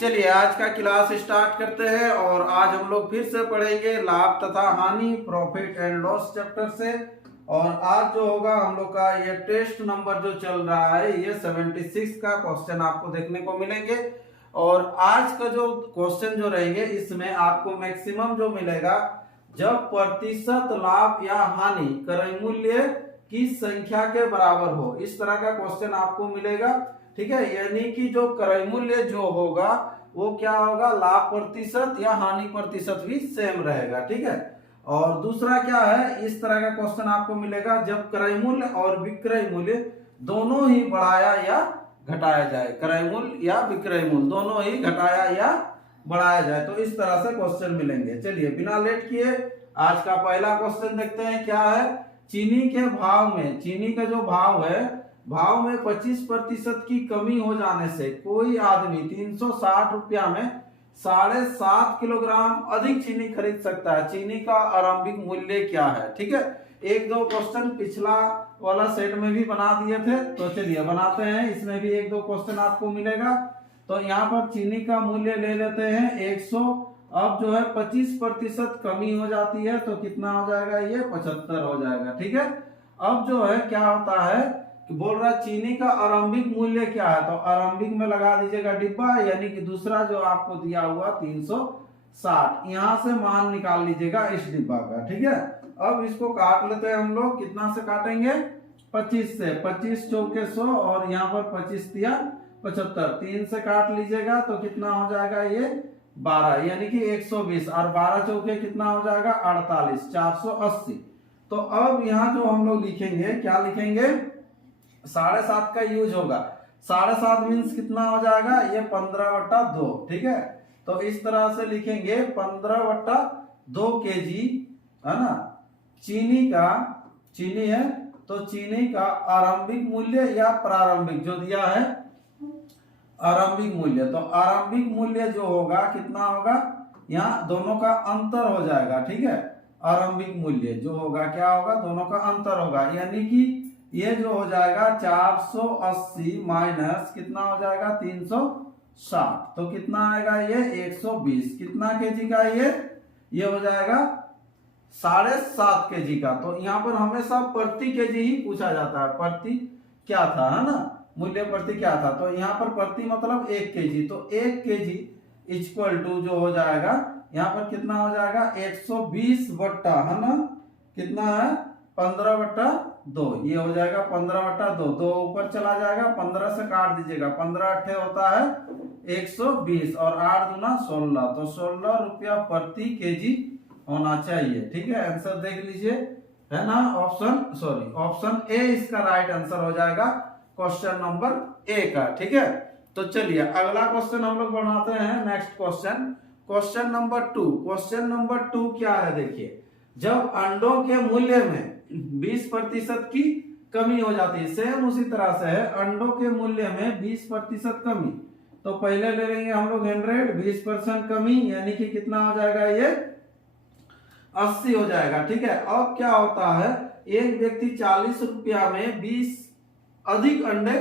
चलिए आज का क्लास स्टार्ट करते हैं और आज हम लोग फिर से पढ़ेंगे लाभ तथा हानि प्रॉफिट एंड लॉस चैप्टर से। और आज जो होगा हम लोग का ये टेस्ट नंबर जो चल रहा है ये 76 का क्वेश्चन आपको देखने को मिलेंगे। और आज का जो क्वेश्चन जो रहेंगे इसमें आपको मैक्सिमम जो मिलेगा जब प्रतिशत लाभ या हानि क्रय मूल्य की संख्या के बराबर हो, इस तरह का क्वेश्चन आपको मिलेगा। ठीक है, यानी कि जो क्रय मूल्य जो होगा वो क्या होगा, लाभ प्रतिशत या हानि प्रतिशत भी सेम रहेगा। ठीक है, और दूसरा क्या है, इस तरह का क्वेश्चन आपको मिलेगा जब क्रय मूल्य और विक्रय मूल्य दोनों ही बढ़ाया या घटाया जाए, क्रय मूल्य या विक्रय मूल्य दोनों ही घटाया या बढ़ाया जाए, तो इस तरह से क्वेश्चन मिलेंगे। चलिए बिना लेट किए आज का पहला क्वेश्चन देखते हैं क्या है। चीनी के भाव में, चीनी का जो भाव है, भाव में 25% की कमी हो जाने से कोई आदमी 360 रुपया में 7.5 किलोग्राम अधिक चीनी खरीद सकता है। चीनी का आरंभिक मूल्य क्या है। ठीक है, एक दो क्वेश्चन पिछला वाला सेट में भी बना दिए थे, तो चलिए बनाते हैं। इसमें भी एक दो क्वेश्चन आपको मिलेगा। तो यहाँ पर चीनी का मूल्य ले लेते हैं 100। अब जो है 25% कमी हो जाती है तो कितना हो जाएगा, ये 75 हो जाएगा। ठीक है, अब जो है क्या होता है कि बोल रहा चीनी का आरंभिक मूल्य क्या है, तो आरंभिक में लगा दीजिएगा डिब्बा, यानी कि दूसरा जो आपको दिया हुआ 360, यहां से मान निकाल लीजिएगा इस डिब्बा का। ठीक है, अब इसको काट लेते हैं हम लोग। कितना से काटेंगे, 25 से। 25 चौके 100 और यहाँ पर 25 दिया 75, 3 से काट लीजिएगा तो कितना हो जाएगा, ये 12, यानी कि 120, और 12 चौके कितना हो जाएगा, 48, 480। तो अब यहाँ जो हम लोग लिखेंगे, क्या लिखेंगे, 7.5 का यूज होगा। 7.5 मीन्स कितना हो जाएगा, ये 15/2। ठीक है, तो इस तरह से लिखेंगे 15/2 kg है ना। चीनी है, तो चीनी का आरंभिक मूल्य या प्रारंभिक जो दिया है आरंभिक मूल्य, तो आरंभिक मूल्य जो होगा कितना होगा, यहाँ दोनों का अंतर हो जाएगा। ठीक है, आरंभिक मूल्य जो होगा क्या होगा, दोनों का अंतर होगा, यानी कि ये जो हो जाएगा 480 माइनस कितना हो जाएगा 360, तो कितना आएगा, ये 120। कितना केजी का ये हो जाएगा 7.5 केजी का। तो यहाँ पर हमेशा प्रति केजी ही पूछा जाता है, प्रति क्या था, है ना, मूल्य प्रति क्या था, तो यहाँ पर प्रति मतलब 1 केजी, तो 1 केजी इक्वल टू जो हो जाएगा यहाँ पर कितना हो जाएगा 120 बट्टा, है ना, कितना है 15/2, ये हो जाएगा 15/2, 2 ऊपर चला जाएगा, 15 से काट दीजिएगा, 15 होता है 120 और 8 दूना 16, तो 16 रुपया प्रति केजी होना चाहिए। ठीक है, आंसर देख लीजिए, है ना, ऑप्शन ए इसका राइट आंसर हो जाएगा क्वेश्चन नंबर ए का। ठीक है, तो चलिए अगला क्वेश्चन हम लोग बनाते हैं। Next question number 2। Question number 2 क्या है, देखिए, जब अंडों के मूल्य में 20% की कमी हो जाती है, सेम उसी तरह से है, अंडों के मूल्य में 20% कमी, तो पहले ले लेंगे हम लोग 100, 20% कमी यानी कि कितना हो जाएगा, ये 80 हो जाएगा। ठीक है, अब क्या होता है, एक व्यक्ति 40 रुपया में 20 अधिक अंडे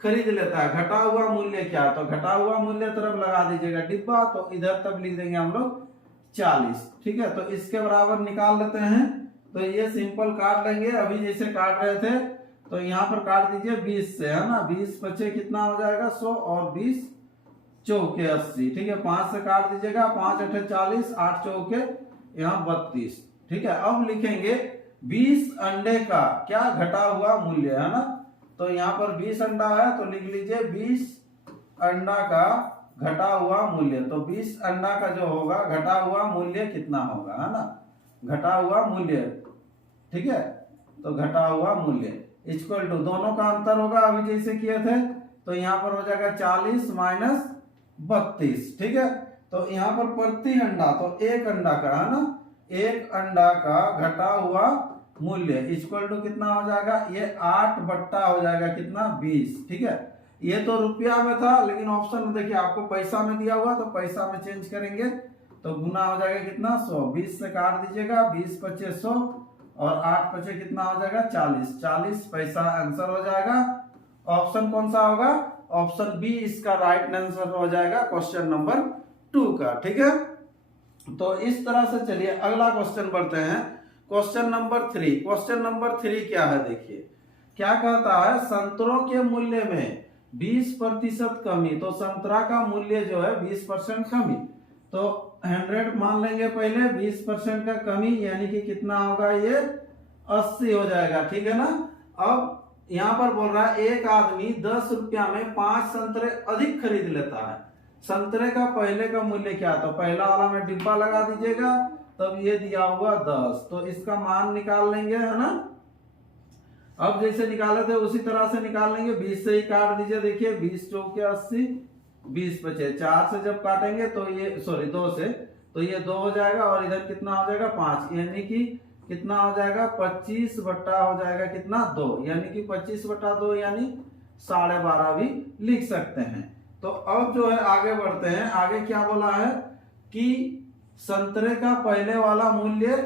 खरीद लेता है, घटा हुआ मूल्य क्या, तो घटा हुआ मूल्य तरफ लगा दीजिएगा डिब्बा, तो इधर तब लिख देंगे हम लोग 40। ठीक है, तो इसके बराबर निकाल लेते हैं, तो ये सिंपल काट लेंगे, अभी जैसे काट रहे थे, तो यहाँ पर काट दीजिए 20 से, है ना, 20 बचे कितना हो जाएगा 100 और 20 चौके 80। ठीक है, 5 से काट दीजिएगा, 5 8 40, 8 चौके यहाँ 32। ठीक है, अब लिखेंगे 20 अंडे का क्या घटा हुआ मूल्य, है ना, तो यहाँ पर 20 अंडा है तो लिख लीजिए 20 अंडा का घटा हुआ मूल्य, तो 20 अंडा का जो होगा घटा हुआ मूल्य कितना होगा, है ना, घटा हुआ मूल्य। ठीक है, तो घटा हुआ मूल्य इक्वल टू दोनों का अंतर होगा, अभी जैसे किए थे, तो यहाँ पर हो जाएगा 40 माइनस 32। ठीक है, तो यहाँ पर प्रति अंडा, तो एक अंडा का, है ना, एक अंडा का घटा हुआ मूल्य इक्वल टू कितना हो जाएगा, ये 8 बट्टा हो जाएगा कितना 20। ठीक है, ये तो रुपया में था, लेकिन ऑप्शन में देखिए आपको पैसा में दिया हुआ, तो पैसा में चेंज करेंगे तो गुना हो जाएगा कितना 100, 20 से काट दीजिएगा, 20 पचे 100 और 8 पचे कितना हो जाएगा 40, 40 पैसा आंसर हो जाएगा। ऑप्शन कौन सा होगा, ऑप्शन बी इसका राइट आंसर हो जाएगा क्वेश्चन नंबर 2 का। ठीक है, तो इस तरह से चलिए अगला क्वेश्चन बढ़ते हैं। Question number 3। क्वेश्चन नंबर 3 क्या है, देखिए क्या कहता है, संतरों के मूल्य में 20% कमी। तो संतरा का मूल्य जो है 20% कमी, तो 100 मान लेंगे पहले, 20% का कमी यानी कि कितना होगा, ये 80 हो जाएगा। ठीक है ना। अब यहाँ पर बोल रहा है एक आदमी 10 रुपया में 5 संतरे अधिक खरीद लेता है। संतरे का पहले का मूल्य क्या, तो पहला वाला में डिब्बा लगा दीजिएगा, तब ये दिया हुआ 10, तो इसका मान निकाल लेंगे, है ना। अब जैसे निकाले थे उसी तरह से निकाल लेंगे, 20 से ही काट दीजिए। देखिए 20 चौके 80, 20 बचे, 4 से जब काटेंगे तो ये 2 से, तो ये 2 हो जाएगा, और इधर कितना हो जाएगा 5, यानी कि कितना हो जाएगा 25 बट्टा हो जाएगा कितना 2, यानी कि 25 बट्टा 2 यानी 12.5 भी लिख सकते हैं। तो अब जो है आगे बढ़ते हैं। आगे क्या बोला है कि संतरे का पहले वाला मूल्य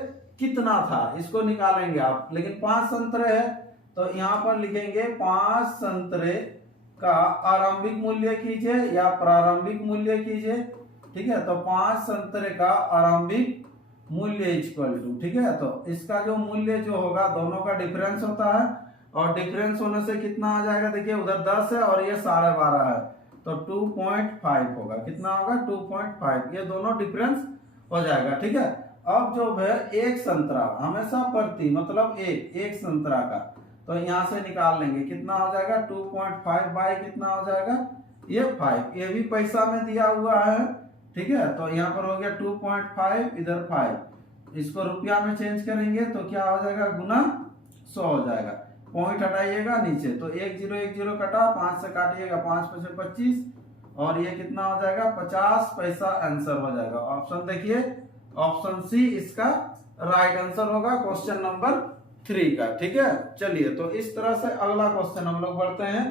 कितना था, इसको निकालेंगे आप। लेकिन 5 संतरे है तो यहाँ पर लिखेंगे 5 संतरे का आरंभिक मूल्य कीजिए या प्रारंभिक मूल्य कीजिए। ठीक है, तो 5 संतरे का आरंभिक मूल्य इक्वल टू, ठीक है, तो इसका जो मूल्य जो होगा दोनों का डिफरेंस होता है, और डिफरेंस होने से कितना आ जाएगा, देखिए उधर 10 है और ये 12.5 है, तो 2.5 होगा। कितना होगा 2.5, ये दोनों डिफरेंस हो जाएगा। ठीक है, अब जो है एक संतरा हमेशा प्रति मतलब एक संतरा का, तो यहाँ से निकाल लेंगे, कितना हो जाएगा 2.5 बाई कितना हो जाएगा ये 5, ये भी पैसा में दिया हुआ है। ठीक है, तो यहाँ पर हो गया 2.5, इधर 5, इसको रुपया में चेंज करेंगे तो क्या हो जाएगा गुना 100 हो जाएगा। पॉइंट हटाइएगा नीचे, तो 1010 कटा, 5 से काटिएगा, 5 5 25, और ये कितना हो जाएगा 50 पैसा आंसर हो जाएगा। ऑप्शन देखिए, ऑप्शन सी इसका राइट आंसर होगा क्वेश्चन नंबर 3 का। ठीक है, चलिए तो इस तरह से अगला क्वेश्चन हम लोग बढ़ते हैं।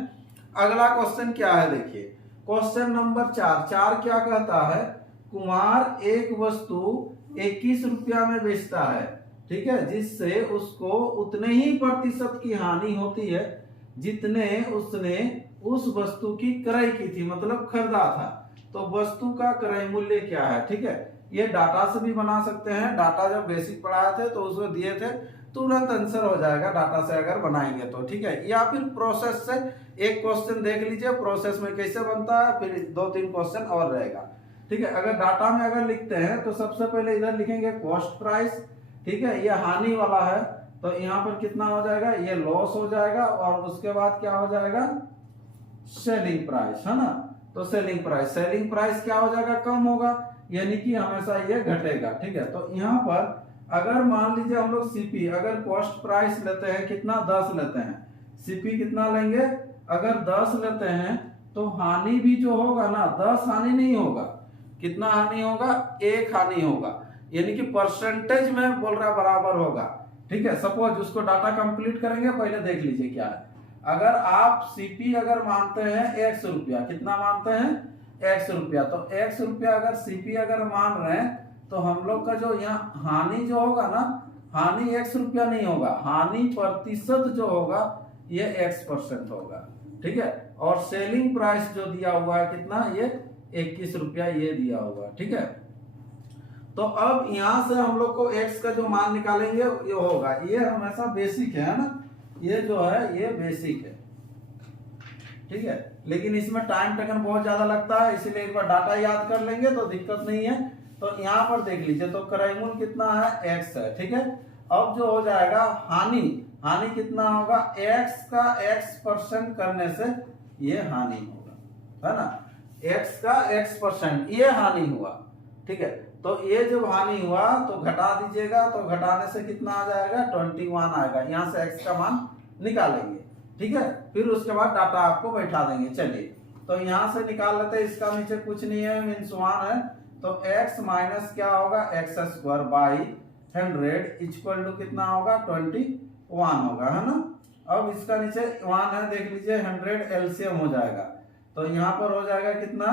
अगला क्वेश्चन क्या है, देखिए क्वेश्चन नंबर 4 क्या कहता है, कुमार एक वस्तु 21 रुपया में बेचता है। ठीक है, जिससे उसको उतने ही प्रतिशत की हानि होती है जितने उसने उस वस्तु की क्रय की थी, मतलब खरीदा था। तो वस्तु का क्रय मूल्य क्या है। ठीक है, ये डाटा से भी बना सकते हैं, डाटा जब बेसिक पढ़ाए थे तो उसको दिए थे, तुरंत आंसर हो जाएगा डाटा से अगर बनाएंगे तो। ठीक है, या फिर प्रोसेस से एक क्वेश्चन देख लीजिए प्रोसेस में कैसे बनता है, फिर 2-3 क्वेश्चन और रहेगा। ठीक है, अगर डाटा में अगर लिखते हैं तो सबसे पहले इधर लिखेंगे कॉस्ट प्राइस। ठीक है, ये हानि वाला है, तो यहाँ पर कितना हो जाएगा, ये लॉस हो जाएगा, और उसके बाद क्या हो जाएगा सेलिंग प्राइस, है ना। तो सेलिंग प्राइस क्या हो जाएगा, कम होगा, यानी कि हमेशा ये घटेगा। ठीक है, तो यहाँ पर अगर मान लीजिए हम लोग सीपी अगर कॉस्ट प्राइस लेते हैं कितना 10 लेते हैं, सीपी कितना लेंगे, अगर 10 लेते हैं तो हानि भी जो होगा ना 10 हानि नहीं होगा, कितना हानि होगा 1 हानि होगा, यानी कि परसेंटेज में बोल रहा बराबर होगा। ठीक है, सपोज उसको डाटा कंप्लीट करेंगे, पहले देख लीजिए क्या है। अगर आप सीपी अगर मानते हैं 100 रुपया, कितना मानते हैं 100 रुपया, तो 100 रुपया अगर सीपी अगर मान रहे हैं तो हम लोग का जो यहाँ हानि जो होगा ना, हानि 100 रुपया नहीं होगा, हानि प्रतिशत जो होगा ये X% होगा। ठीक है, और सेलिंग प्राइस जो दिया हुआ है कितना, ये 21 रुपया ये दिया हुआ। ठीक है, तो अब यहां से हम लोग को X का जो मान निकालेंगे ये होगा, ये हमेशा बेसिक है ना, ये जो है ये बेसिक है। ठीक है, लेकिन इसमें टाइम टेकन बहुत ज्यादा लगता है, इसीलिए एक बार डाटा याद कर लेंगे तो दिक्कत नहीं है। तो यहाँ पर देख लीजिए, तो क्रय मूल्य कितना है X है। ठीक है, अब जो हो जाएगा हानि कितना होगा, X का X% करने से ये हानि होगा, है ना, X का X%, ये हानि हुआ। ठीक है, तो ये जब हानि हुआ तो घटा दीजिएगा, तो घटाने से कितना आ जाएगा 21 आएगा, यहाँ से X का मान निकालेंगे। ठीक है, फिर उसके बाद डाटा आपको बैठा देंगे। चलिए तो यहाँ से निकाल लेते हैं, इसका नीचे कुछ नहीं है, मीन्स 1 है, तो x माइनस क्या होगा x² बाई 100 इक्वल टू कितना होगा 21 होगा, है ना। अब इसका नीचे 1 है, देख लीजिए 100 एलसीएम हो जाएगा, तो यहाँ पर हो जाएगा कितना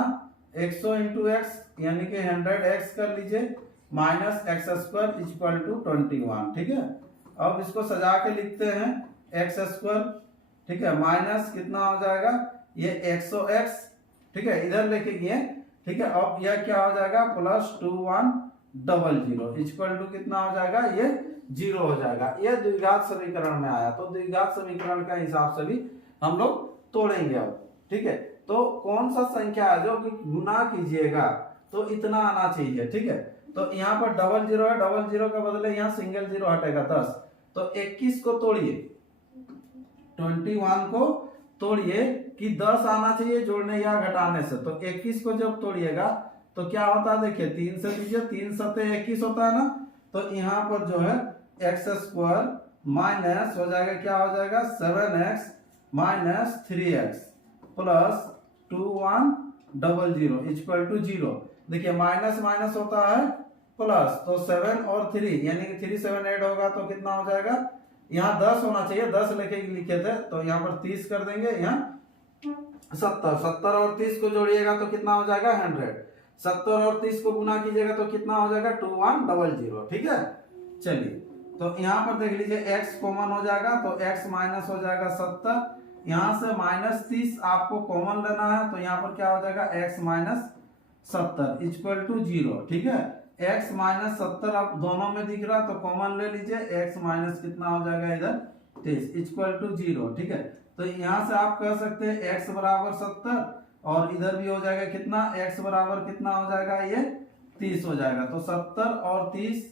100 इंटू एक्स, यानी कि 100x कर लीजिए, माइनस x² इक्वल टू 21। ठीक है, अब इसको सजा के लिखते हैं x²। ठीक है, माइनस कितना हो जाएगा, ये 100x, ठीक है, इधर लेके गए, ठीक है। अब यह क्या हो जाएगा +2100 इक्वल टू कितना हो जाएगा, ये 0 हो जाएगा। ये द्विघात समीकरण में आया, तो द्विघात समीकरण का हिसाब से भी हम लोग तोड़ेंगे अब, ठीक है। तो कौन सा संख्या है जो कि गुना कीजिएगा तो इतना आना चाहिए, ठीक है। तो यहाँ पर 00 है, 00 के बदले यहाँ सिंगल 0 हटेगा 10, तो 21 को तोड़िए, 21 को तोड़िए कि 10 आना चाहिए जोड़ने या घटाने से। तो 21 को जब तोड़िएगा तो क्या होता है, देखिए 3 से दीजिए, 3 सत्ते 21 होता है ना। तो यहाँ पर जो है x² माइनस हो जाएगा, क्या हो जाएगा 7x minus 3x plus 2100 equal to 0। देखिए माइनस माइनस होता है प्लस, तो 7 और 3 यानी कि 3 7 ऐड होगा तो कितना हो जाएगा, यहाँ 10 होना चाहिए, 10 लेके लिखे थे तो यहाँ पर 30 कर देंगे, यहाँ 70 और 30 को जोड़िएगा तो कितना हो जाएगा 100, 70 और 30 को गुना कीजिएगा तो कितना हो जाएगा 2100, ठीक है। चलिए तो यहाँ पर देख लीजिए x कॉमन हो जाएगा तो x माइनस हो जाएगा 70, यहाँ से -30 आपको कॉमन लेना है तो यहाँ पर क्या हो जाएगा x माइनस 70 इक्वल टू 0, ठीक है। x माइनस 70 अब दोनों में दिख रहा तो कॉमन ले लीजिए, x माइनस कितना हो जाएगा इधर 30 इक्वल टू 0, ठीक है। तो यहाँ से आप कह सकते हैं x बराबर 70 और इधर भी हो जाएगा कितना, x बराबर कितना हो जाएगा, ये 30 हो जाएगा। तो 70 और 30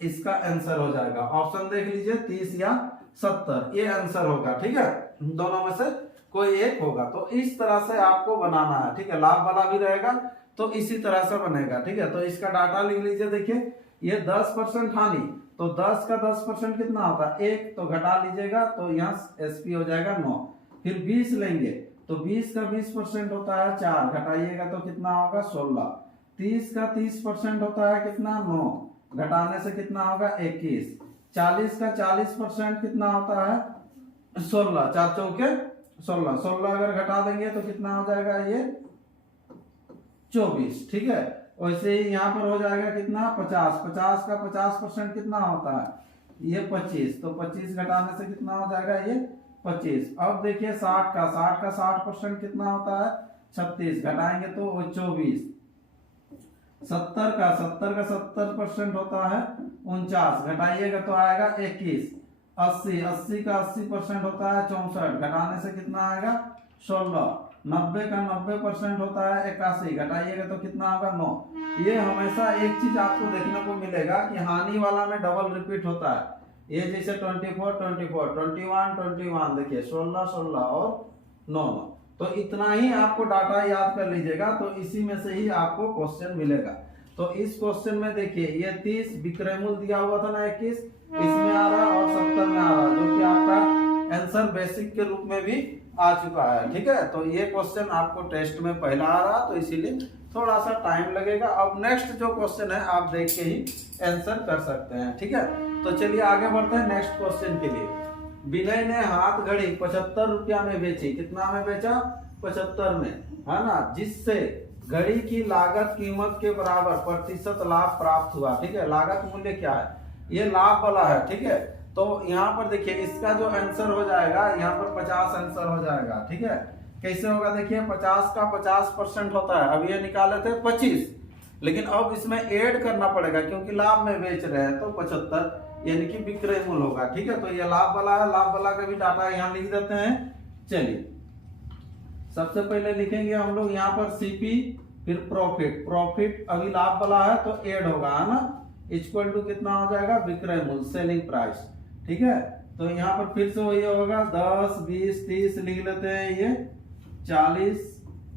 इसका आंसर हो जाएगा। ऑप्शन देख लीजिए 30 या 70, ये आंसर होगा, ठीक है। दोनों में से कोई एक होगा। तो इस तरह से आपको बनाना है, ठीक है। लाभ वाला भी रहेगा तो इसी तरह से बनेगा, ठीक है। तो इसका डाटा लिख लीजिए, देखिए ये 10% हानि, तो 10 का 10% कितना होता है 1, तो घटा लीजिएगा तो यहाँ SP हो जाएगा 9। फिर 20 लेंगे तो 20 का 20% होता है 4, घटाइएगा तो कितना होगा 16। 30 का 30% होता है कितना 9, घटाने से कितना होगा 21। 40 का 40% कितना होता है 16, 4 चौके 16, 16 अगर घटा देंगे तो कितना हो जाएगा ये 24, ठीक है। वैसे ही यहाँ पर हो जाएगा कितना 50, 50 का 50% कितना होता है ये 25, तो 25 घटाने से कितना हो जाएगा ये 25। अब देखिए 60 का 60% कितना होता है 36, घटाएंगे तो 24। 70 का 70% होता है 49, घटाइएगा तो आएगा 21। 80 का 80% होता है 64, घटाने से कितना आएगा 16। 90 का 90% होता है 81, घटाइएगा तो कितना होगा 9। ये हमेशा एक चीज आपको देखने को मिलेगा कि हानि वाला में डबल रिपीट होता है। ये जैसे 24 24 21 21, देखिए 16 16 और 9 9। तो इतना ही आपको डाटा याद कर लीजिएगा, तो इसी में से ही आपको क्वेश्चन मिलेगा। तो इस क्वेश्चन में देखिए ये 30 विक्रय मूल्य दिया हुआ था ना 21, इसमें आ रहा और 70 में आ रहा, जो कि आपका आंसर बेसिक के रूप में भी आ चुका है, ठीक है। तो ये क्वेश्चन आपको टेस्ट में पहला आ रहा तो इसीलिए थोड़ा सा टाइम लगेगा। अब नेक्स्ट जो क्वेश्चन है आप देख के ही आंसर कर सकते हैं, ठीक है। तो चलिए आगे बढ़ते हैं नेक्स्ट क्वेश्चन के लिए। विनय ने हाथ घड़ी 75 रुपया में बेची, कितना में बेचा 75 में, है ना, जिससे घड़ी की लागत कीमत के बराबर प्रतिशत लाभ प्राप्त हुआ, ठीक है। लागत मूल्य क्या है, ये लाभ वाला है, ठीक है। तो यहाँ पर देखिए इसका जो आंसर हो जाएगा, यहाँ पर 50 आंसर हो जाएगा, ठीक है। कैसे होगा, देखिए 50 का 50% होता है, अब ये निकाले थे 25, लेकिन अब इसमें ऐड करना पड़ेगा क्योंकि लाभ में बेच रहे हैं, तो 75 यानी कि विक्रय मूल्य होगा, ठीक है। तो ये लाभ वाला है, लाभ वाला का भी डाटा यहाँ लिख देते हैं। चलिए सबसे पहले लिखेंगे हम लोग यहाँ पर CP, फिर प्रॉफिट, प्रॉफिट अभी लाभ वाला है तो ऐड होगा, है ना, इक्वल टू कितना हो जाएगा विक्रय मूल्य, सेलिंग प्राइस, ठीक है। तो यहाँ पर फिर से वही होगा 10 20 30 लिख लेते हैं, ये 40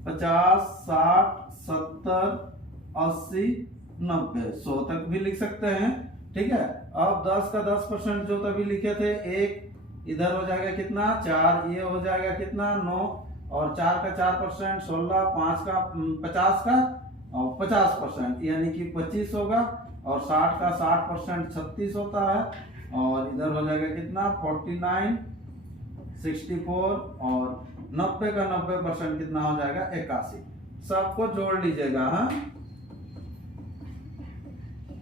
50 60 70 80 90 100 तक भी लिख सकते हैं, ठीक है। अब 10 का 10% जो तभी लिखे थे 1, इधर हो जाएगा कितना 4, ये हो जाएगा कितना 9, और 4 का 4% 16, 5 का 50 का और 50% यानी कि 25 होगा, और 60 का 60% 36 होता है, और इधर हो जाएगा कितना 49 64, और 90 का 90% कितना हो जाएगा 81। सबको जोड़ लीजिएगा, हाँ।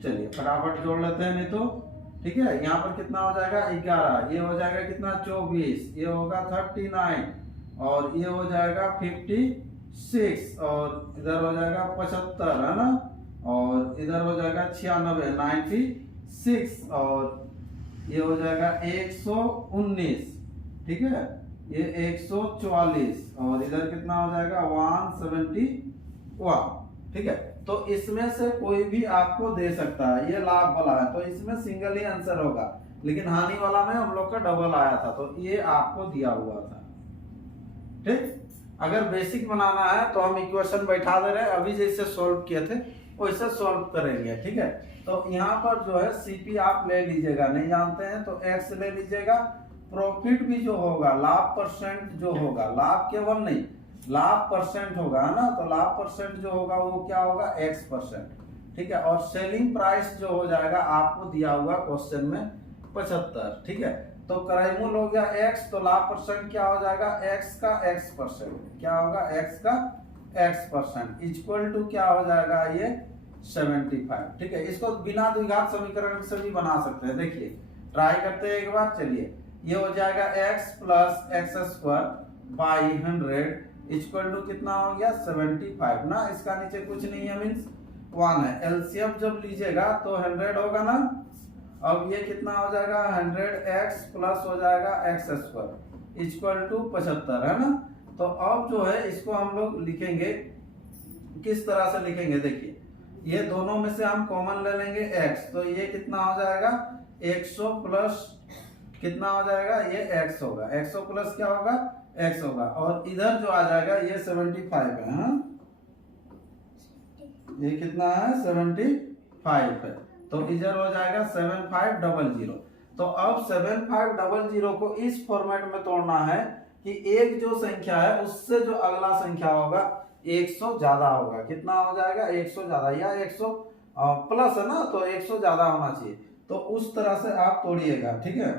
चलिए फटाफट जोड़ लेते हैं, नहीं तो, ठीक है। यहाँ पर कितना हो जाएगा 11, ये हो जाएगा कितना 24, ये होगा 39, और ये हो जाएगा 56 और इधर हो जाएगा 75, है ना, और इधर हो जाएगा 96 96 और ये हो जाएगा 119, ठीक है, ये 144 और इधर कितना हो जाएगा 171, ठीक है। तो इसमें से कोई भी आपको दे सकता है, ये लाभ वाला है तो इसमें सिंगल ही आंसर होगा, लेकिन हानि वाला में हम लोग का डबल आया था तो ये आपको दिया हुआ था, ठीक। अगर बेसिक बनाना है तो हम इक्वेशन बैठा दे रहे हैं, अभी जैसे सॉल्व किए थे वैसे सॉल्व करेंगे, ठीक है। तो यहाँ पर जो है सीपी आप ले लीजिएगा, नहीं जानते हैं तो एक्स ले लीजिएगा। प्रॉफिट भी जो होगा, लाभ परसेंट जो होगा, लाभ केवल नहीं लाभ परसेंट होगा, है ना, तो लाभ परसेंट जो होगा वो क्या होगा एक्स परसेंट, ठीक है। और सेलिंग प्राइस जो हो जाएगा आपको दिया हुआ क्वेश्चन में 75, ठीक है। तो क्रयमूल्य हो गया एक्स, तो लाभ परसेंट क्या हो जाएगा एक्स का एक्स परसेंट, क्या होगा एक्स का एक्स परसेंट इक्वल टू क्या हो जाएगा ये 75, ठीक है। इसको बिना द्विघात समीकरण से भी बना सकते हैं, देखिए ट्राई करते हैं एक बार, चलिए। ये हो जाएगा x plus x square by 100 equal to कितना हो गया 75 ना, इसका नीचे कुछ नहीं है मीन्स 1 है। एलसीएम जब लीजिएगा तो 100 होगा ना, अब ये कितना हो जाएगा 100x प्लस हो जाएगा एक्स स्क्वायर इक्वल टू 75, है ना। तो अब जो है इसको हम लोग लिखेंगे, किस तरह से लिखेंगे, देखिए ये दोनों में से हम कॉमन ले लेंगे x, तो ये कितना हो जाएगा 100 प्लस कितना हो जाएगा ये x होगा, 100 प्लस क्या होगा x होगा, और इधर जो आ जाएगा ये 75 है, हाँ? ये कितना है 75 है, तो इधर हो जाएगा 7500। तो अब 7500 को इस फॉर्मेट में तोड़ना है कि एक जो संख्या है उससे जो अगला संख्या होगा 100 ज्यादा होगा, कितना हो जाएगा 100 ज्यादा, या 100 प्लस है ना, तो 100 ज्यादा होना चाहिए, तो उस तरह से आप तोड़िएगा, ठीक है।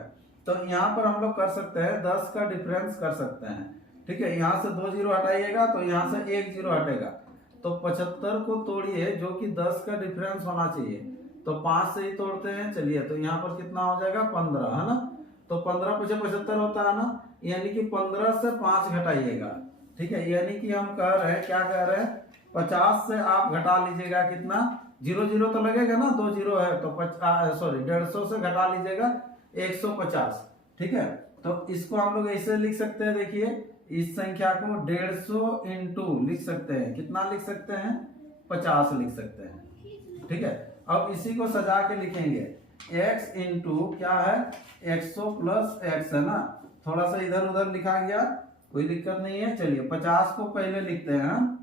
तो यहाँ पर हम लोग कर सकते हैं 10 का डिफरेंस कर सकते हैं, ठीक है। यहाँ से 2 जीरो हटाइएगा तो यहाँ से 1 जीरो हटेगा, तो 75 को तोड़िए जो कि 10 का डिफरेंस होना चाहिए, तो 5 से ही तोड़ते हैं, चलिए। तो यहाँ पर कितना हो जाएगा 15, है ना, तो 15 पीछे 75 होता है ना, यानी कि 15 से 5 घटाइएगा, ठीक है। यानी कि हम कह रहे हैं, क्या कह रहे हैं 50 से आप घटा लीजिएगा कितना, 0 0 तो लगेगा ना, 2 जीरो है तो 150 से घटा लीजिएगा 150, ठीक है। तो इसको हम लोग ऐसे लिख सकते हैं, देखिए इस संख्या को 150 इंटू लिख सकते हैं, कितना लिख सकते हैं 50 लिख सकते हैं, ठीक है। अब इसी को सजा के लिखेंगे x इंटू क्या है 100 प्लस x, है ना, थोड़ा सा इधर उधर लिखा गया, कोई दिक्कत नहीं है, चलिए 50 को पहले लिखते हैं,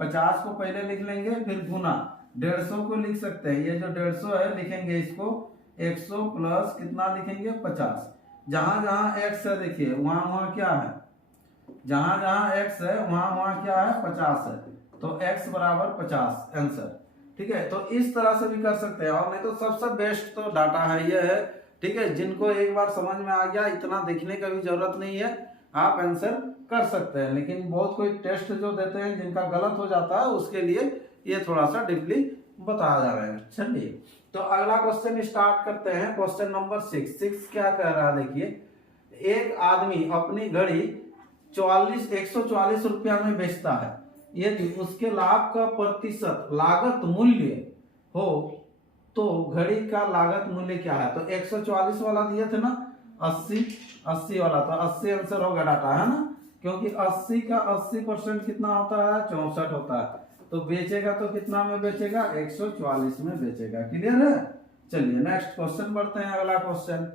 50 को पहले लिख लेंगे, फिर गुना 150 को लिख सकते हैं, ये जो 150 है लिखेंगे इसको 100 प्लस कितना लिखेंगे 50, जहां जहां x है देखिए वहां वहां क्या है, जहां जहां x है वहां वहां क्या है 50 है, तो x बराबर 50 आंसर, ठीक है। तो इस तरह से भी कर सकते हैं, और नहीं तो सबसे बेस्ट तो डाटा है ये है, ठीक है। जिनको एक बार समझ में आ गया इतना देखने का भी जरूरत नहीं है, आप आंसर कर सकते हैं, लेकिन बहुत कोई टेस्ट जो देते हैं जिनका गलत हो जाता है उसके लिए ये थोड़ा सा डीपली बताया जा रहा है। चलिए तो अगला क्वेश्चन स्टार्ट करते हैं, क्वेश्चन नंबर 6 क्या कह रहा है, देखिए एक आदमी अपनी घड़ी 144 रुपया में बेचता है, यदि उसके लाभ का प्रतिशत लागत मूल्य हो तो घड़ी का लागत मूल्य क्या है, तो 144 वाला दिए थे ना, 80 वाला, तो 80 आंसर होगा डाटा, है ना, क्योंकि 80 का 80% कितना होता है 64 होता है, तो बेचेगा तो कितना में बेचेगा 144 में बेचेगा, क्लियर है। चलिए नेक्स्ट क्वेश्चन बढ़ते हैं, अगला क्वेश्चन,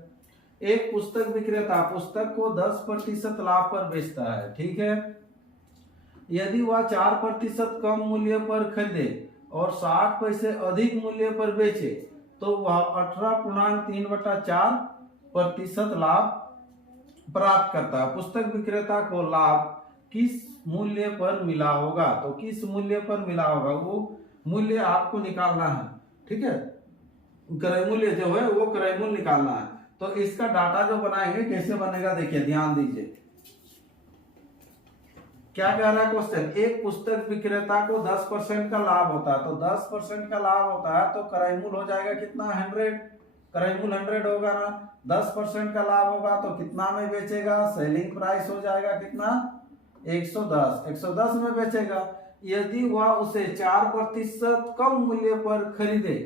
एक पुस्तक विक्रेता पुस्तक को 10% लाभ पर बेचता है, ठीक है। यदि वह 4% कम मूल्य पर खरीदे और 60 पैसे अधिक मूल्य पर बेचे तो वह 18.3/4% लाभ प्राप्त करता है। पुस्तक विक्रेता को लाभ किस मूल्य पर मिला होगा, तो किस मूल्य पर मिला होगा वो मूल्य आपको निकालना है, ठीक है। क्रय मूल्य जो है वो क्रय मूल्य निकालना है, तो इसका डाटा जो बनाएंगे कैसे बनेगा, देखिए ध्यान दीजिए क्या कह रहा है क्वेश्चन, एक पुस्तक विक्रेता को 10% का लाभ होता है, तो 10% का लाभ होता है तो क्रय मूल्य हो जाएगा कितना 100, क्रय मूल्य 100 होगा ना, 10% का लाभ होगा तो कितना में बेचेगा, सेलिंग प्राइस हो जाएगा कितना 110, 110 में बेचेगा। यदि वह उसे 4% कम मूल्य पर खरीदे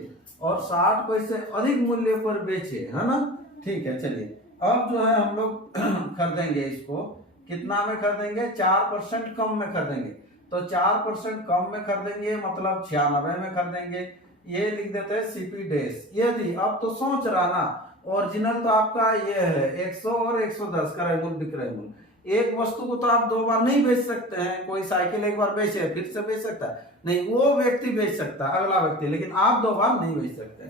और 60 पैसे अधिक मूल्य पर बेचे, है ना। ठीक है, चलिए अब जो है हम लोग खरीदेंगे इसको, कितना में खरीदेंगे, 4% कम में खरीदेंगे। तो 4% कम में खरीदेंगे मतलब 96 में खरीदेंगे। ये लिख देते हैं सीपी डैश। यदि अब तो सोच रहा ना, ओरिजिनल तो आपका ये है 100 और 110 क्रय मूल्य विक्रय मूल्य। एक वस्तु को तो आप दो बार नहीं बेच सकते हैं। कोई साइकिल एक बार बेचे फिर से बेच सकता है नहीं, वो व्यक्ति बेच सकता है, अगला व्यक्ति, लेकिन आप दो बार नहीं बेच सकते।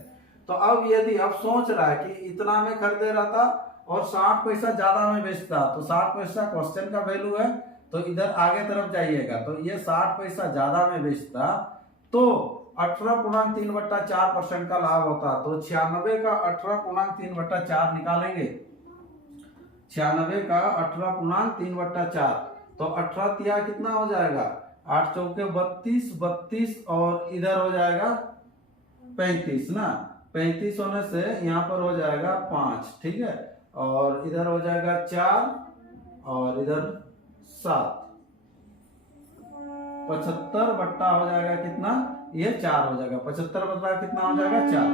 तो अब यदि अब सोच रहा है कि इतना में खरीदे रहा था और 60 पैसा ज्यादा में बेचता, तो 60 पैसा क्वेश्चन का वैल्यू है, तो इधर आगे तरफ जाइएगा तो ये 60 पैसा ज्यादा में बेचता तो 18.3/4% का लाभ होता। तो 96 का 18.3/4 निकालेंगे, 96 का 18.3/4, तो 18 तिया कितना हो जाएगा, 8 चौके 32, 32 और इधर हो जाएगा 35 ना, 35 होने से यहाँ पर हो जाएगा 5, ठीक है, और इधर हो जाएगा 4 और इधर 7, 75 बट्टा हो जाएगा कितना, ये 4 हो जाएगा। 75 बट्टा कितना हो जाएगा, 4।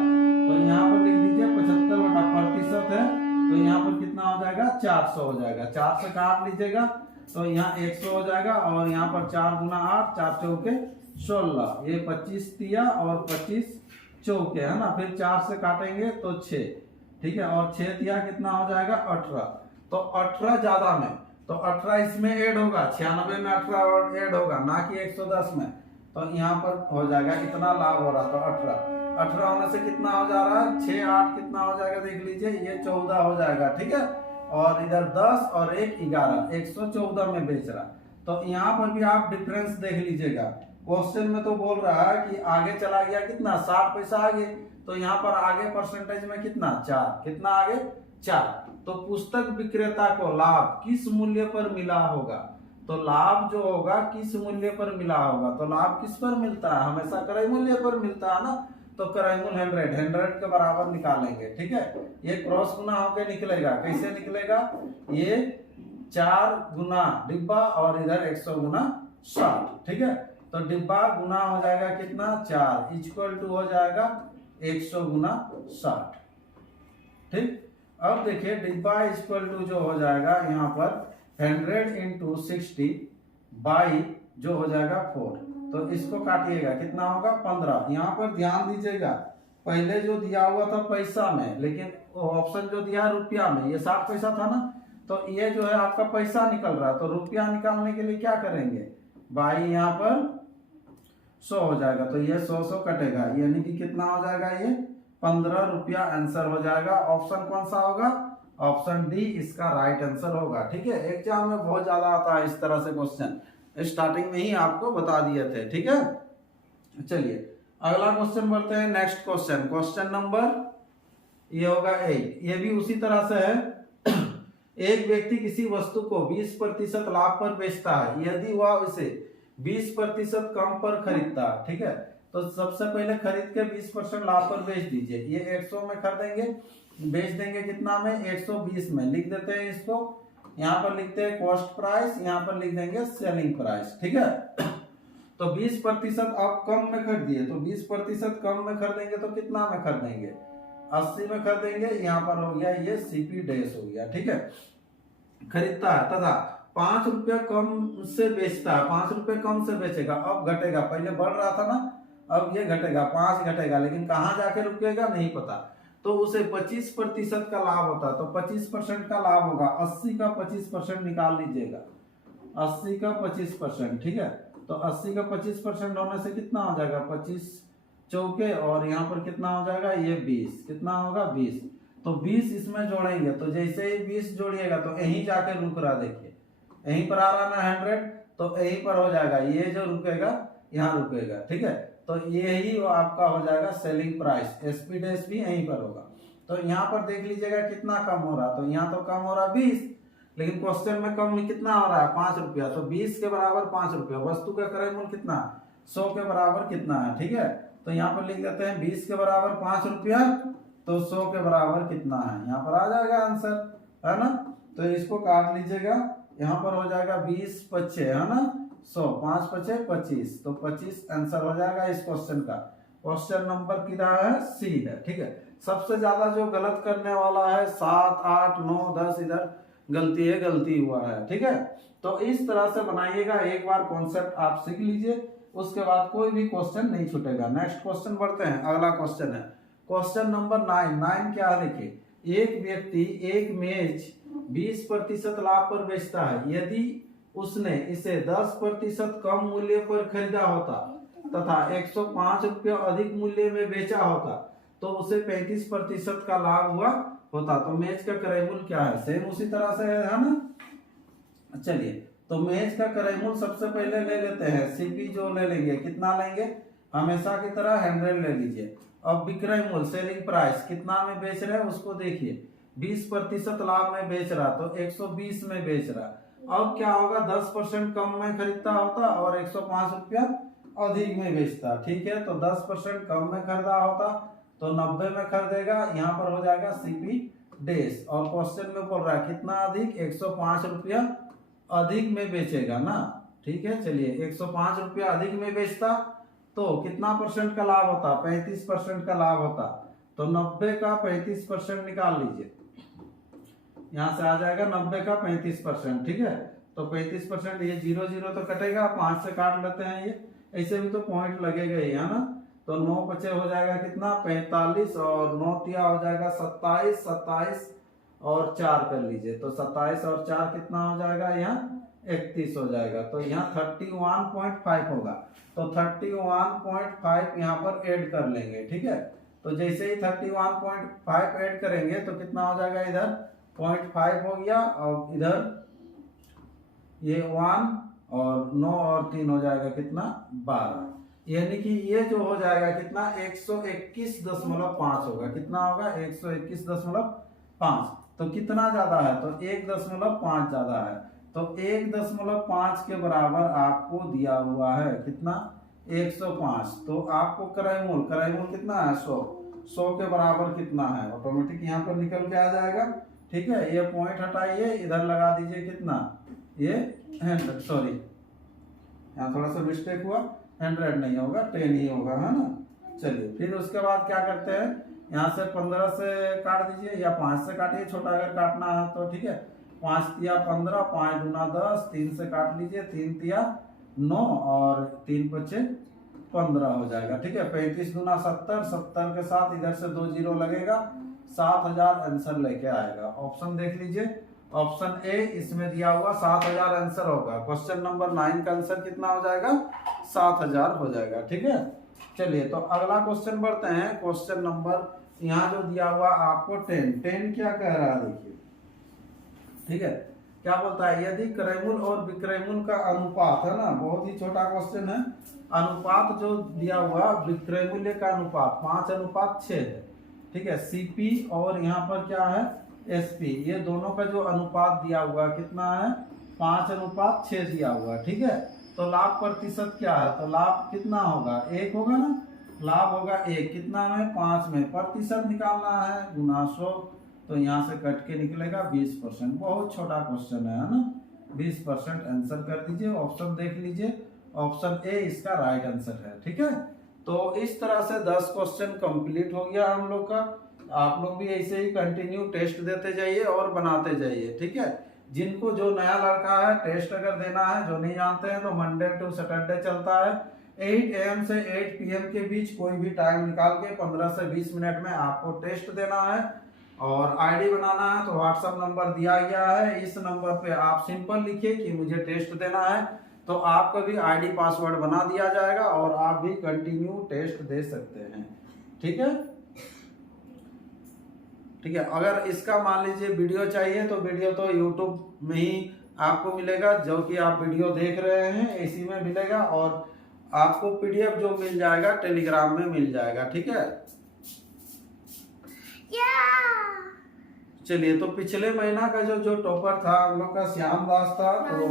तो यहाँ पर लिख दीजिए 75 बटा प्रतिशत है, तो यहाँ पर कितना हो जाएगा, 400 हो जाएगा। 4 से काट लीजिएगा तो यहाँ 100 हो जाएगा, और यहाँ पर 4 गुना 8, 4 चौके 16, ये 25 तिया और 25 चौके, है ना। फिर 4 से काटेंगे तो 6, ठीक है, और 6 तिया कितना हो जाएगा, 18। तो 18 ज्यादा में, तो 18 इसमें ऐड होगा, 96 में 18 ऐड होगा, ना कि 110 में। तो यहाँ पर हो जाएगा इतना लाभ हो रहा, तो 18 होने से कितना हो जा रहा है, 6 8 कितना हो जाएगा, देख लीजिए, ये 14 हो जाएगा, ठीक है, और इधर 10 और 1 11, 114 में बेच रहा। तो यहाँ पर भी आप डिफरेंस देख लीजिएगा। क्वेश्चन में तो बोल रहा है कि आगे चला गया कितना, 60 पैसा आगे, तो यहाँ पर आगे परसेंटेज में कितना, 4, कितना आगे, 4। तो पुस्तक विक्रेता को लाभ किस मूल्य पर मिला होगा, तो लाभ जो होगा किस मूल्य पर मिला होगा, तो लाभ किस पर मिलता है, हमेशा क्रय मूल्य पर मिलता है ना। तो क्रय मूल्य 100 के बराबर निकालेंगे, ठीक है। ये क्रॉस गुना होके निकलेगा, कैसे निकलेगा, ये 4 गुना डिब्बा और इधर 100 गुना 60, ठीक है। तो डिब्बा गुना हो जाएगा कितना, 4 इक्वल टू हो जाएगा 100 गुना 60, ठीक। अब देखिए डिब्बा इक्वल टू जो हो जाएगा यहाँ पर 100 इंटू 60 बाई जो हो जाएगा 4, तो इसको काटिएगा कितना होगा, 15। यहाँ पर ध्यान दीजिएगा, पहले जो दिया हुआ था पैसा में, लेकिन ऑप्शन जो दिया है रुपया में, ये 60 पैसा था ना, तो ये जो है आपका पैसा निकल रहा है। तो रुपया निकालने के लिए क्या करेंगे, बाई यहाँ पर 100 हो जाएगा, तो ये 100 कटेगा, यानी कि कितना हो जाएगा, ये 15 रुपया आंसर हो जाएगा। ऑप्शन कौन सा होगा, ऑप्शन डी इसका राइट आंसर होगा, ठीक है। एग्जाम में बहुत ज्यादा आता है इस तरह से क्वेश्चन, स्टार्टिंग में ही आपको बता दिए थे, ठीक है। चलिए अगला क्वेश्चन बढ़ते हैं, नेक्स्ट क्वेश्चन, क्वेश्चन नंबर ये होगा 8। ये भी उसी तरह से है। एक व्यक्ति किसी वस्तु को 20% लाभ पर बेचता है, यदि वह उसे 20% कम पर खरीदता है, ठीक है। तो सबसे पहले खरीद के 20% लाभ पर बेच दीजिए। ये 100 में खरीदेंगे, बेच देंगे कितना में, 120 में। लिख देते हैं इसको, यहाँ पर लिखते हैं कॉस्ट प्राइस, यहाँ पर लिख देंगे सेलिंग प्राइस, ठीक है। तो 20% आप कम में खरीदिए, तो 20% कम में खरीदेंगे तो कितना में खरीदेंगे, 80 में खरीदेंगे। यहाँ पर हो गया ये सीपी डैश हो गया, ठीक है। खरीदता है तथा 5 रुपया कम से बेचता है, 5 रुपये कम से बेचेगा। अब घटेगा, पहले बढ़ रहा था ना, अब ये घटेगा, 5 घटेगा, लेकिन कहाँ जाके रुकेगा नहीं पता। तो उसे 25% का लाभ होता है, तो 25% का लाभ होगा, 80 का 25% निकाल लीजिएगा, 80 का 25%, ठीक है। तो 80 का 25% होने से कितना हो जाएगा, 25 चौके, और यहाँ पर कितना हो जाएगा, ये 20, कितना होगा 20। तो 20 इसमें जोड़ेंगे, तो जैसे ही 20 जोड़िएगा तो यहीं जाके रुक रहा, देखिए यहीं पर आ रहा ना 100, तो यहीं पर हो जाएगा, ये जो रुकेगा यहाँ रुकेगा, ठीक है। तो यही आपका हो जाएगा सेलिंग प्राइस, एसपी डैश भी यहीं पर होगा। तो यहाँ पर देख लीजिएगा कितना कम हो रहा, तो यहाँ तो कम हो रहा 20, लेकिन क्वेश्चन में कम कितना हो रहा है, 5 रुपया। तो 20 के बराबर 5 रुपया, वस्तु का क्रय मूल्य कितना, 100 के बराबर कितना है, ठीक है। तो यहाँ पर लिख देते हैं 20 के बराबर 5 रुपया, तो 100 के बराबर कितना है, यहाँ पर आ जाएगा आंसर, है ना। तो इसको काट लीजिएगा, यहाँ पर हो जाएगा 20 पच्चे है ना 100, 5 पचे 25, तो 25 आंसर हो जाएगा इस क्वेश्चन का। क्वेश्चन नंबर कितना है? सी है। ठीक है, सबसे ज्यादा जो गलत करने वाला है 7, 8, 9, 10 इधर गलती हुआ है। ठीक है, तो इस तरह से बनाइएगा। एक बार कॉन्सेप्ट आप सीख लीजिए, उसके बाद कोई भी क्वेश्चन नहीं छूटेगा। नेक्स्ट क्वेश्चन बढ़ते हैं। अगला क्वेश्चन है क्वेश्चन नंबर 9 क्या है देखिए, एक व्यक्ति एक मेज 20% लाभ पर बेचता है। यदि उसने इसे 10% कम मूल्य पर खरीदा होता तथा 105 रुपये अधिक मूल्य में बेचा होता तो उसे 35% का लाभ हुआ होता। तो मेज का क्रय मूल्य क्या है? सेम उसी तरह से है ना। चलिए, तो मेज का क्रय मूल्य सबसे पहले ले लेते हैं। सीपी जो ले लेंगे, कितना लेंगे? हमेशा की तरह 100 ले लीजिए। अब विक्रय मूल्य सेलिंग प्राइस कितना में बेच रहे हैं उसको देखिए, 20% लाभ में बेच रहा तो 120 में बेच रहा। अब क्या होगा, 10% कम में खरीदता होता और 105 रुपया अधिक में बेचता। ठीक है, तो 10% कम में खरीदा होता तो 90 में खरीदेगा। यहाँ पर हो जाएगा सीपी डेस। और क्वेश्चन में बोल रहा है कितना अधिक? 105 रुपया अधिक में बेचेगा ना। ठीक है, चलिए 105 रुपया अधिक में बेचता तो कितना परसेंट का लाभ होता? 35% का लाभ होता। तो 90 का 35% निकाल लीजिए, यहां से आ जाएगा 90 का 35%। ठीक है, तो 35% ये 0 तो कटेगा, 5 से काट लेते हैं ये, ऐसे भी तो पॉइंट लगेगा ही है ना। तो 9 बचे हो जाएगा कितना? 45 और 9 तिया हो जाएगा 27, 27 और 4 कर लीजिए तो 27 और 4 कितना हो जाएगा? यहाँ 31 हो जाएगा। तो यहाँ 31.5 होगा। तो 31.5 यहाँ पर ऐड कर लेंगे। ठीक है, तो जैसे ही 31.5 ऐड करेंगे तो कितना हो जाएगा? इधर 0.5 हो गया और इधर ये 1 और 9 और 3 हो जाएगा कितना? 12। यानी कि ये जो हो जाएगा कितना? 121.5 होगा। कितना होगा? 121.5। तो कितना ज्यादा है? तो 1.5 ज्यादा है। तो 1.5 के बराबर आपको दिया हुआ है कितना? 105। तो आपको क्रय मूल्य कितना है? 100 के बराबर कितना है? ऑटोमेटिक यहाँ पर निकल के आ जाएगा। ठीक है, ये पॉइंट हटाइए, इधर लगा दीजिए कितना? ये 100, सॉरी यहाँ थोड़ा सा मिस्टेक हुआ, 100 नहीं होगा, 10 ही होगा, है ना। चलिए, फिर उसके बाद क्या करते हैं, यहाँ से 15 से काट दीजिए या 5 से काटिए, छोटा अगर काटना है तो। ठीक है, 5 तिया 15, 5 दूना 10, 3 से काट लीजिए, 3 तिया 9 और 3 बचे 15 हो जाएगा। ठीक है, 35 दूना 70, 70 के साथ इधर से 2 जीरो लगेगा, 7000 आंसर लेके आएगा। ऑप्शन देख लीजिए, ऑप्शन ए इसमें दिया हुआ 7000 आंसर होगा। क्वेश्चन नंबर 9 का आंसर कितना हो जाएगा? 7000 हो जाएगा। ठीक है, चलिए तो अगला क्वेश्चन बढ़ते हैं। क्वेश्चन नंबर यहाँ जो दिया हुआ आपको 10 क्या कह रहा है देखिए। ठीक है, क्या बोलता है? यदि क्रय मूल्य और विक्रय मूल्य का अनुपात है ना, बहुत ही छोटा क्वेश्चन है। अनुपात जो दिया हुआ विक्रय मूल्य का अनुपात 5:6 है। ठीक है, सीपी और यहाँ पर क्या है? एसपी, ये दोनों का जो अनुपात दिया हुआ कितना है? 5:6 दिया हुआ। ठीक है, तो लाभ प्रतिशत क्या है? तो लाभ कितना होगा? 1 होगा ना। लाभ होगा 1, कितना में? 5 में। प्रतिशत निकालना है, गुना 100, तो यहाँ से कट के निकलेगा 20%। बहुत छोटा क्वेश्चन है ना, 20% आंसर कर दीजिए। ऑप्शन देख लीजिए, ऑप्शन ए इसका राइट आंसर है। ठीक है, तो इस तरह से 10 क्वेश्चन कंप्लीट हो गया हम लोग का। आप लोग भी ऐसे ही कंटिन्यू टेस्ट देते जाइए और बनाते जाइए। ठीक है, जिनको जो नया लड़का है टेस्ट अगर देना है, जो नहीं जानते हैं, तो मंडे टू सैटरडे चलता है 8 AM से 8 PM के बीच कोई भी टाइम निकाल के 15 से 20 मिनट में आपको टेस्ट देना है। और आईडी बनाना है तो व्हाट्सएप नंबर दिया गया है, इस नंबर पे आप सिंपल लिखिए कि मुझे टेस्ट देना है, तो आपका भी आईडी पासवर्ड बना दिया जाएगा और आप भी कंटिन्यू टेस्ट दे सकते हैं। ठीक है, ठीक है। अगर इसका मान लीजिए वीडियो चाहिए तो वीडियो तो यूट्यूब में ही आपको मिलेगा, जो कि आप वीडियो देख रहे हैं इसी में मिलेगा। और आपको पीडीएफ जो मिल जाएगा टेलीग्राम में मिल जाएगा। ठीक है, चलिए तो पिछले महीना का जो टॉपर था हम लोग का श्याम दास था। तो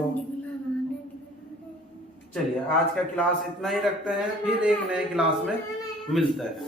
चलिए आज का क्लास इतना ही रखते हैं, फिर एक नए क्लास में मिलते हैं।